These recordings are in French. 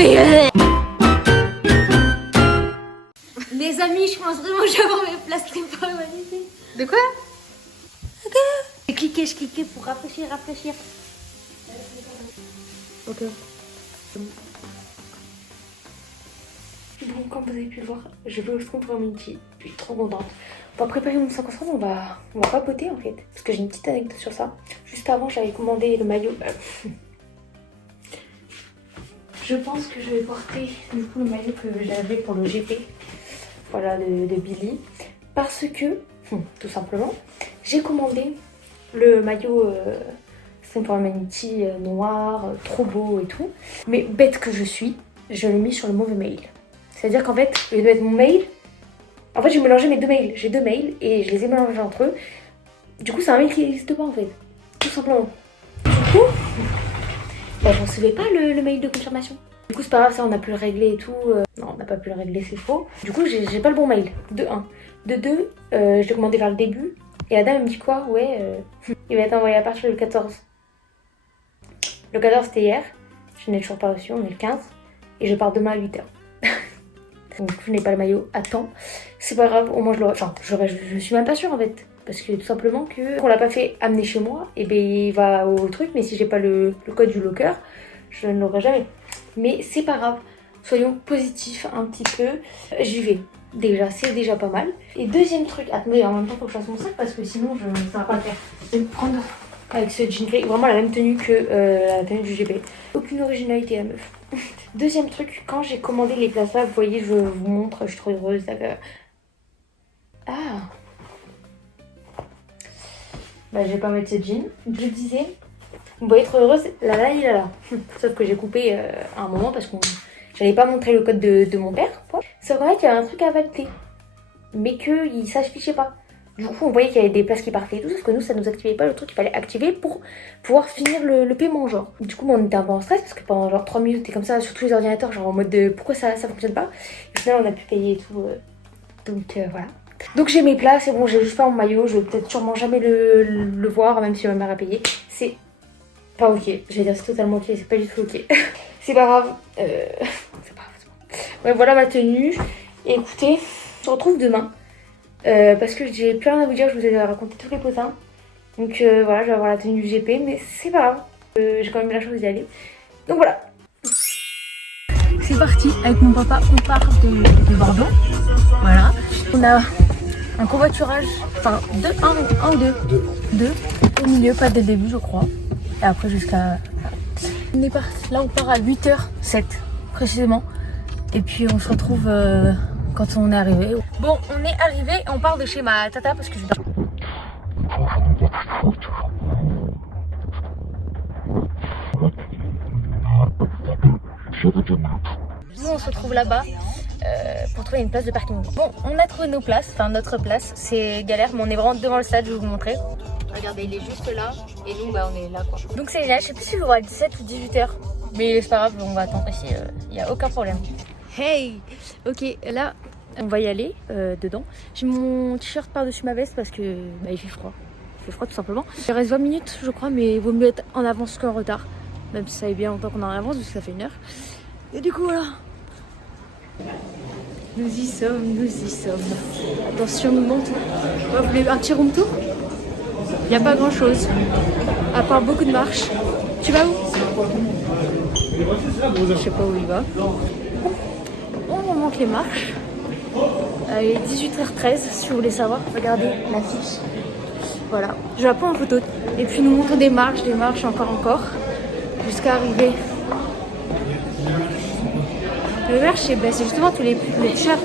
est... Les amis, je pense vraiment que je vais avoir mes plastrés par humanité. De quoi? Je cliquais pour rafraîchir. Ok. Bon, comme vous avez pu le voir, je vais au Stream for Humanity. Je suis trop contente. On va préparer mon 5 ensemble, on va papoter en fait. Parce que j'ai une petite anecdote sur ça. Juste avant, j'avais commandé le maillot. Je pense que je vais porter du coup le maillot que j'avais pour le GP. Voilà, de Billy. Parce que, tout simplement, j'ai commandé le maillot Stream for Humanity noir, trop beau et tout. Mais bête que je suis, je l'ai mis sur le mauvais mail. C'est-à-dire qu'en fait, au lieu de mettre mon mail, en fait j'ai mélangé mes deux mails. J'ai deux mails et je les ai mélangés entre eux. Du coup, c'est un mail qui n'existe pas en fait. Tout simplement. Du coup, bah, je ne recevais pas le mail de confirmation. Du coup, c'est pas grave, ça on a pu le régler et tout. Non, on n'a pas pu le régler, c'est faux. Du coup, j'ai pas le bon mail. De 1. De 2, je l'ai commandé vers le début. Et la dame elle me dit quoi? Ouais, il va être envoyé à partir du 14. Le 14 c'était hier. Je n'ai toujours pas reçu, on est le 15. Et je pars demain à 8h. Donc je n'ai pas le maillot à temps. C'est pas grave, au moins je l'aurai. Enfin, je suis même pas sûre en fait. Parce que tout simplement que on l'a pas fait amener chez moi, et ben il va au truc. Mais si j'ai pas le code du locker, je ne l'aurai jamais. Mais c'est pas grave. Soyons positifs un petit peu. J'y vais. Déjà, c'est déjà pas mal. Et deuxième truc, attendez, en même temps faut que je fasse mon sac parce que sinon ça va pas le faire. Je vais me prendre avec ce jean gris, vraiment la même tenue que la tenue du GP. Aucune originalité la meuf. Deuxième truc, quand j'ai commandé les places là, vous voyez, je vous montre, je suis trop heureuse. Ah, bah je vais pas mettre ce jean. Je disais, vous voyez trop heureuse, là. Sauf que j'ai coupé à un moment parce que j'allais pas montrer le code de mon père. C'est vrai qu'il y avait un truc à valider, mais qu'il s'affichait pas. Du coup, on voyait qu'il y avait des places qui partaient et tout, sauf que nous, ça nous activait pas le truc qu'il fallait activer pour pouvoir finir le paiement, genre. Du coup, on était un peu en stress parce que pendant genre 3 minutes, t'es comme ça sur tous les ordinateurs, genre en mode de pourquoi ça fonctionne pas. Et au final, on a pu payer et tout. Donc voilà. Donc j'ai mes places, c'est bon, j'ai juste pas mon maillot, je vais peut-être sûrement jamais le voir, même si ma mère a payé. C'est pas ok, je vais dire c'est totalement ok, c'est pas du tout ok. C'est pas grave, c'est pas grave. Ouais, voilà ma tenue. Et écoutez, on se retrouve demain. Parce que j'ai plus rien à vous dire, je vous ai raconté tous les potins. Donc voilà, je vais avoir la tenue du GP, mais c'est pas grave. J'ai quand même eu la chance d'y aller. Donc voilà. C'est parti, avec mon papa, on part de Bordeaux. Voilà. On a un covoiturage, enfin un ou deux. Deux. Au milieu, pas dès le début, je crois. Et après jusqu'à... On est parti, là on part à 8h07 précisément. Et puis on se retrouve quand on est arrivé. Bon, on est arrivé et on part de chez ma tata parce que je... Nous on se retrouve là-bas pour trouver une place de parking. Bon, on a trouvé nos places, enfin notre place, c'est galère mais on est vraiment devant le stade, je vais vous montrer. Regardez, il est juste là et nous bah, on est là quoi. Donc c'est génial, je sais plus si je vous à 17 ou 18h. Mais c'est pas grave, on va attendre ici, il n'y a aucun problème. Hey! Ok, là on va y aller dedans. J'ai mon t-shirt par-dessus ma veste parce que bah, il fait froid. Il fait froid tout simplement. Il reste 20 minutes je crois, mais il vaut mieux être en avance qu'en retard. Même si ça fait bien longtemps qu'on est en avance, parce que ça fait 1 heure. Et du coup voilà. Nous y sommes. Attention, nous montons. Vous voulez un petit room tour? Il n'y a pas grand chose. À part beaucoup de marches. Tu vas où? Je sais pas où il va. On manque les marches. Il est 18h13 si vous voulez savoir. Regardez l'affiche. Voilà. Je vais la prendre en photo. Et puis nous montrons des marches, encore. Jusqu'à arriver. Le merch, c'est justement tous les t-shirts.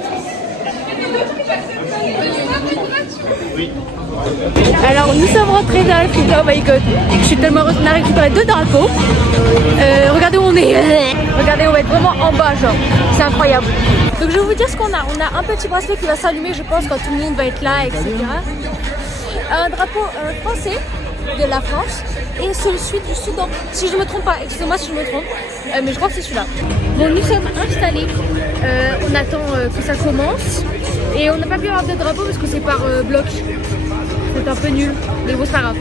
Alors nous sommes rentrés dans la file. Oh my god. Je suis tellement heureuse, on a récupéré 2 drapeaux. Regardez où on est. Regardez, on va être vraiment en bas genre. C'est incroyable. Donc je vais vous dire ce qu'on a. On a un petit bracelet qui va s'allumer je pense quand tout le monde va être là, etc. Un drapeau français de la France et celui du Soudan. Si je me trompe pas, excusez-moi si je me trompe. Mais je crois que c'est celui-là. Bon, nous sommes installés. On attend que ça commence. Et on n'a pas pu avoir de drapeau parce que c'est par bloc. C'est un peu nul. Mais bon, c'est pas grave.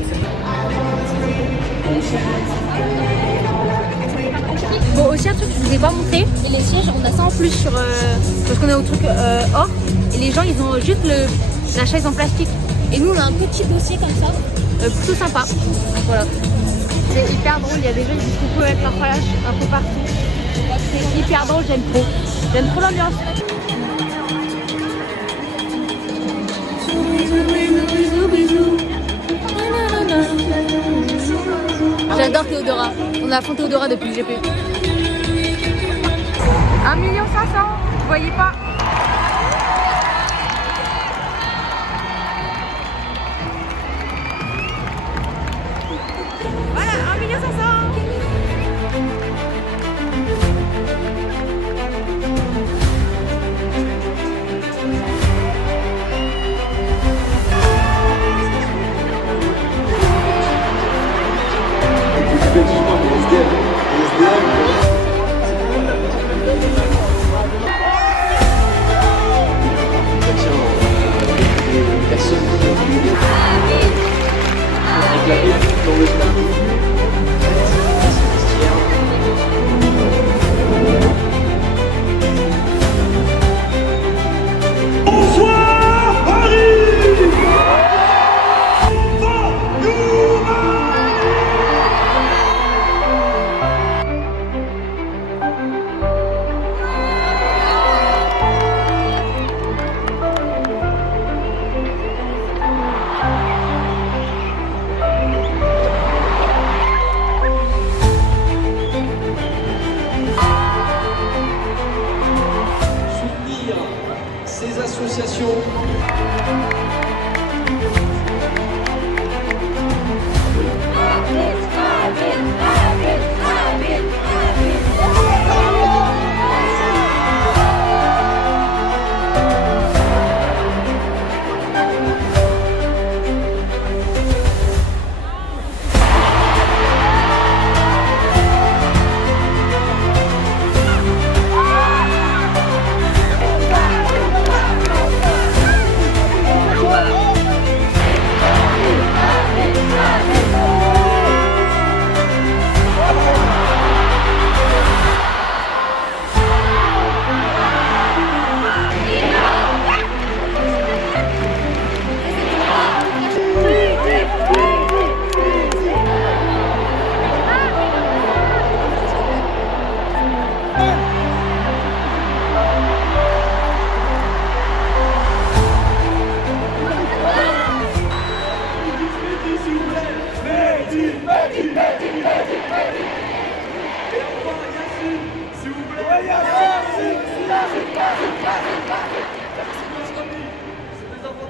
Bon, aussi un truc que je vous ai pas montré, mais les sièges, on a ça en plus sur parce qu'on est au truc or, et les gens ils ont juste la chaise en plastique. Et nous on a un petit dossier comme ça, plutôt sympa. Donc voilà. C'est hyper drôle, il y a des gens qui disent qu'on peut mettre leur flash un peu partout. C'est hyper drôle, j'aime trop. J'aime trop l'ambiance. J'adore Théodora. On a fond Théodora depuis le GP. 1 500 000, vous voyez pas? Voilà, 1 500 000. Ces associations.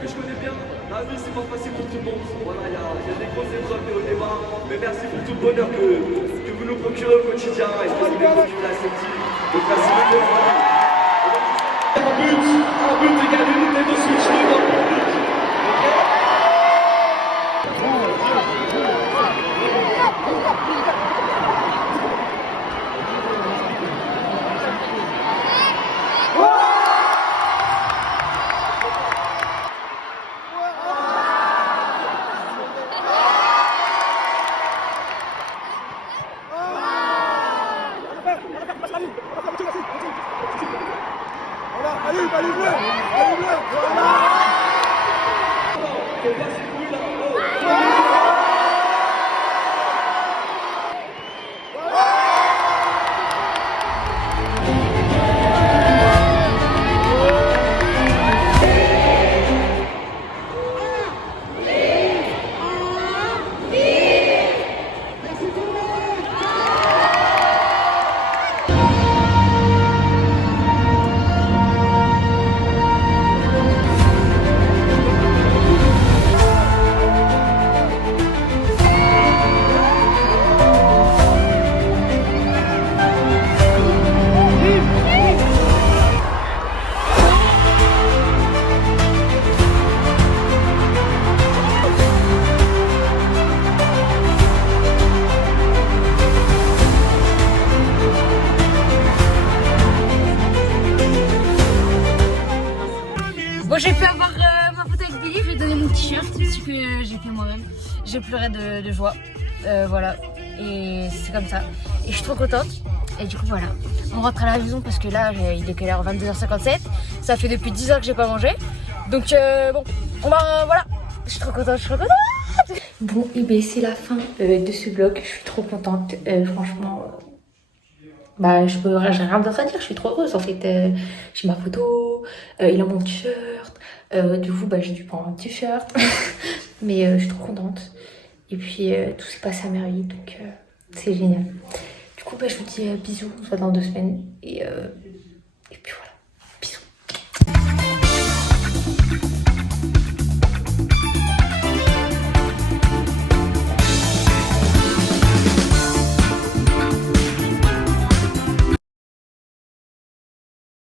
Que je connais bien, la vie c'est pas facile pour tout le monde. Voilà, il y a des grosses épreuves au débat, mais merci pour tout le bonheur que vous nous procurez au quotidien et que vous nous procurez à cette île. Donc merci beaucoup. Un but égale unité de switch dans le public. Bon, j'ai pu avoir ma photo avec Billy, je lui ai donné mon t-shirt, ce que j'ai fait moi-même. J'ai pleuré de joie, voilà, et c'est comme ça. Et je suis trop contente. Et du coup voilà, on rentre à la maison parce que là il est quelle heure, 22h57. Ça fait depuis 10 heures que j'ai pas mangé. Donc bon, on va voilà. Je suis trop contente, Bon, et bien c'est la fin de ce vlog. Je suis trop contente. Franchement, bah j'ai rien d'autre à dire. Je suis trop heureuse en fait. J'ai ma photo, il a mon t-shirt. Du coup, bah j'ai dû prendre un t-shirt. Mais je suis trop contente. Et puis tout s'est passé à merveille. Donc c'est génial. Du coup, bah, je vous dis bisous. On se voit dans 2 semaines. Et